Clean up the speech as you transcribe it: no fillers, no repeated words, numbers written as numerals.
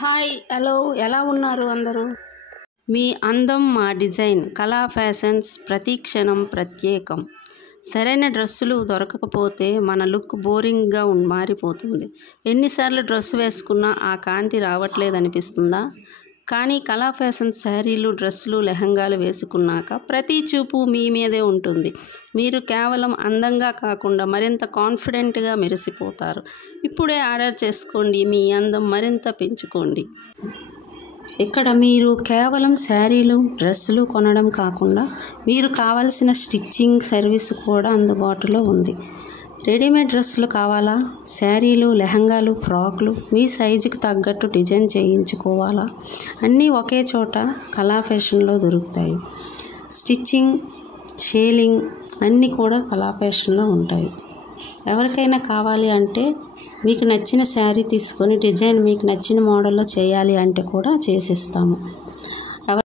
Hi hello ఎలా ఉన్నారు అందరూ? మీ అందం మా డిజైన్ కళా ఫ్యాషన్స్ ప్రతి క్షణం ప్రత్యేకం. సరైన డ్రెస్సులు దొరకకపోతే మన లుక్ బోరింగ్గా మారిపోతుంది. ఎన్నిసార్లు డ్రెస్ వేసుకున్నా ఆ కాంతి రావట్లేదనిపిస్తుందా? కానీ కళా ఫ్యాషన్ శారీలు, డ్రెస్సులు, లెహంగాలు వేసుకున్నాక ప్రతి చూపు మీ మీదే ఉంటుంది. మీరు కేవలం అందంగా కాకుండా మరింత కాన్ఫిడెంట్గా మెరిసిపోతారు. ఇప్పుడే ఆర్డర్ చేసుకోండి, మీ అందం మరింత పెంచుకోండి. ఇక్కడ మీరు కేవలం శారీలు, డ్రెస్సులు కొనడం కాకుండా మీరు కావాల్సిన స్టిచ్చింగ్ సర్వీస్ కూడా అందుబాటులో ఉంది. రెడీమేడ్ డ్రెస్సులు కావాలా? శారీలు, లెహంగాలు, ఫ్రాకులు మీ సైజుకి తగ్గట్టు డిజైన్ చేయించుకోవాలా? అన్నీ ఒకే చోట కళా ఫ్యాషన్లో దొరుకుతాయి. స్టిచ్చింగ్, షేలింగ్ అన్నీ కూడా కళా ఫ్యాషన్లో ఉంటాయి. ఎవరికైనా కావాలి అంటే మీకు నచ్చిన శారీ తీసుకొని డిజైన్ మీకు నచ్చిన మోడల్లో చేయాలి అంటే కూడా చేసిస్తాము.